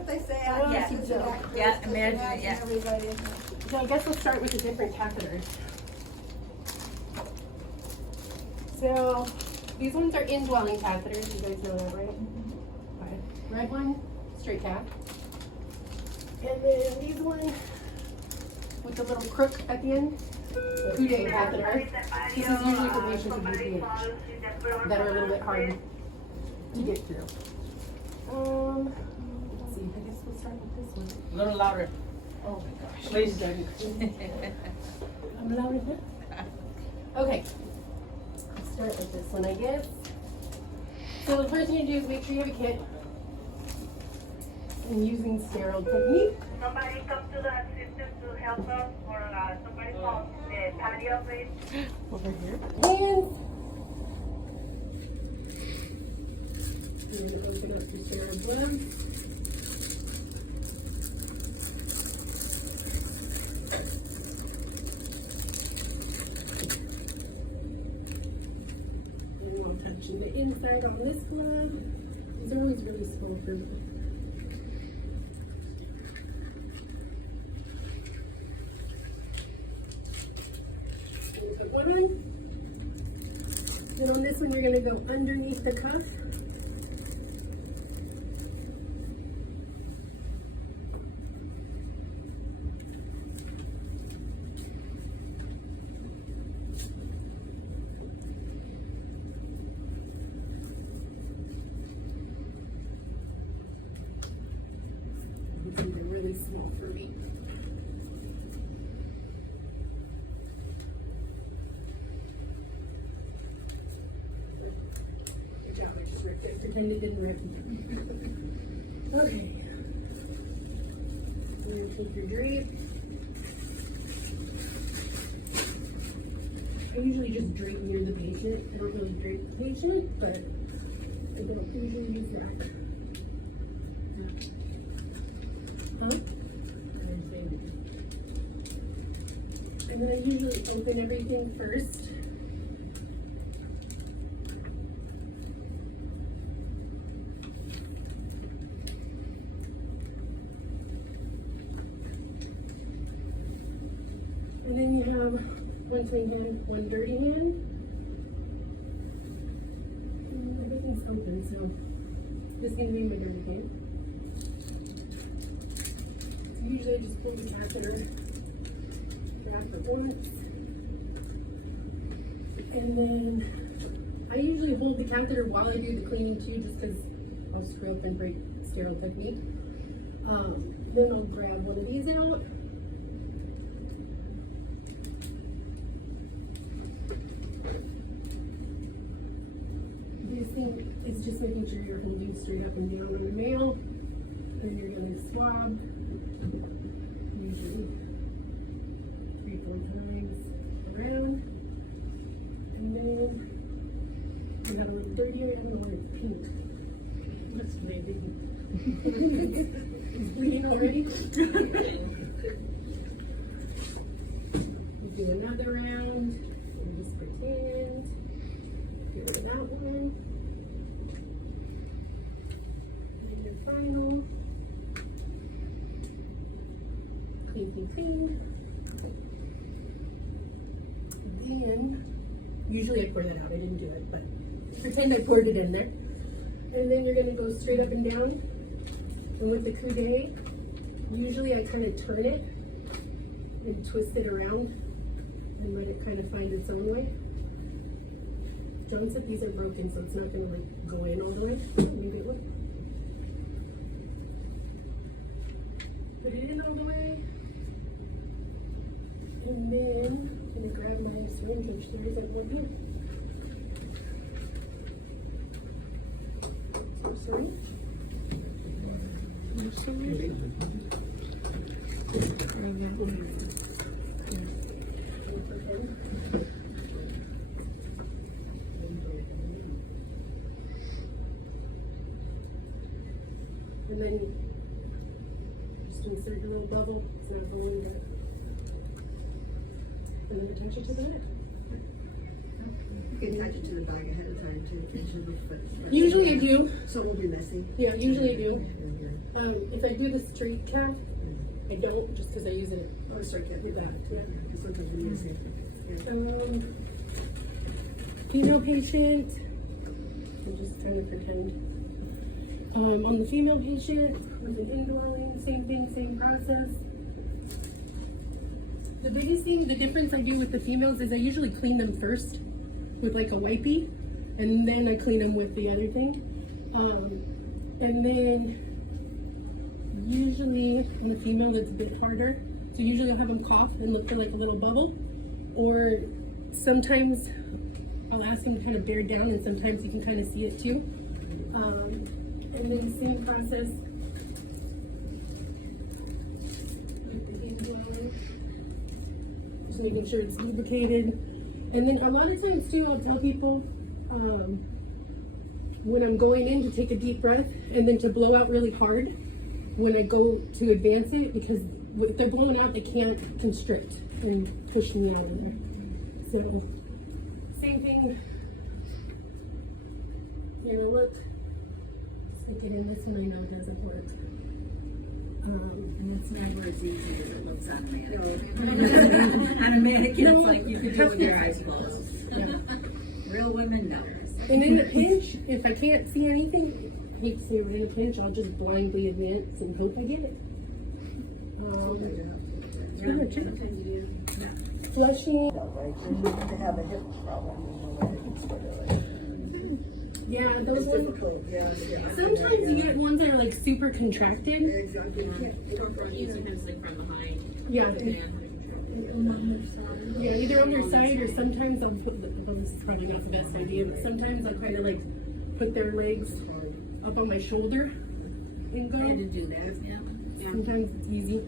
what they say. Yeah. Yeah, imagine it, yeah. Everybody. So I guess we'll start with the different catheters. So these ones are indwelling catheters. You guys know that, right? Okay. Red one, straight cath. And then these one with the little crook at the end, coude catheter. This is usually for patients with BPH that are a little bit hard to get through. Let's see. I guess we'll start with this one. A little louder. Oh my gosh. Please. I'm loud enough. Okay. Let's start with this one, I guess. So the first thing you do is make sure you have a kit. And using sterile technique. Somebody come to the assistant to help us, or somebody call the patio, please. Over here. Hands. You're going to open up your sterile glove. And we'll touch the inside on this glove. These are always really small for me. Put one on. Then on this one, you're going to go underneath the cuff. These are really small for me. Pretend it didn't rip. Okay. We're going to take your drape. I usually just drape near the patient. I don't really drape the patient, but I don't usually use that. Huh? And then I usually open everything first. And then you have one clean hand, one dirty hand. And everything's open, so this is going to be my dirty hand. So usually I just pull the catheter wrap it once. And then I usually hold the catheter while I do the cleaning too, just because I'll screw up and break sterile technique. Then I'll grab one of these out. This thing is just making sure you're holding straight up and down on the male. Then you're going to swab, usually 3-4 times around. And then you got a little dirty, I don't know why it's pink. That's maybe. It's bleeding already. You do another round, and just pretend. Get rid of that one. And your final. Clean. Then, usually I pour that out, I didn't do it, but pretend I poured it in there. And then you're going to go straight up and down. And with the coude, usually I kind of turn it and twist it around and let it kind of find its own way. John said these are broken, so it's not going to like go in all the way. Maybe it would. Put it in all the way. And then I'm going to grab my syringe, which there isn't one here. Sorry. And then just insert your little bubble. It's not going yet. And then attach it to the neck. can attach it to the bag ahead of time too. Usually I do. So it won't be messy. Yeah, usually I do. Mhm. If I do the straight cath, I don't just because I use it Oh, sorry, can't with do that. that. Yeah. Because sometimes we use it. Yeah. Female patient. I'm just trying to pretend. On the female patient with an indwelling, same thing, same process. The biggest thing, the difference I do with the females is I usually clean them first with like a wipey, and then I clean them with the other thing. And then usually on the female it's a bit harder. So usually I'll have them cough and look for like a little bubble, or sometimes I'll ask them to kind of bear down, and sometimes you can kind of see it too. And then same process with the indwelling. Just making sure it's lubricated. And then a lot of times too, I'll tell people when I'm going in to take a deep breath and then to blow out really hard when I go to advance it, because if they're blowing out, they can't constrict and push me out of there. So same thing. You're gonna look. Stick it in this one. I know it doesn't work. And it's never as easy as it looks on a mannequin. No. On a mannequin, No, it's like you could do it with your eyes closed. Yeah. Real women know. And in a pinch, if I can't see anything, I hate to say it, but in a pinch, I'll just blindly advance and hope I get it. That's pretty much it. Flushing. To have a hip problem. Yeah, those It's ones. difficult, yeah. Sometimes you get ones that are like super contracted. Exactly. You can't- Sometimes like from behind. Yeah. Yeah, either on their side, or sometimes I'll put, well, this is probably not the best idea, but sometimes I'll kind of like put their legs up on my shoulder and I had to go. do that, yeah. Sometimes it's easy.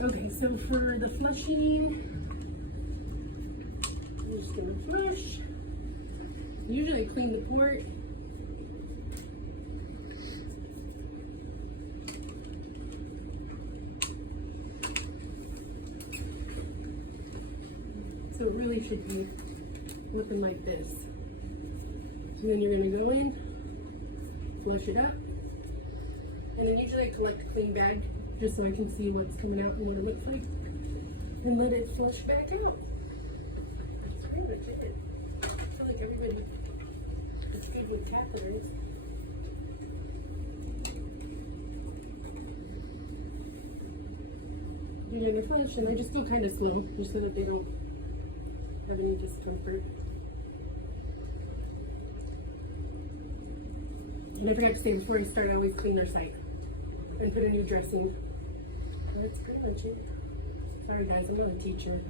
Okay, so for the flushing, I'm just gonna flush. Usually clean the port. So it really should be looking like this. And then you're gonna go in, flush it up, and then usually I collect a clean bag just so I can see what's coming out and what it looks like, and let it flush back out. That's pretty much it. I feel like everybody is good with catheters. You're gonna flush, and I just go kind of slow, just so that they don't have any discomfort. And I forgot to say before you start, I always clean their site and put a new dressing. That's pretty much it. Sorry guys, I'm not a teacher.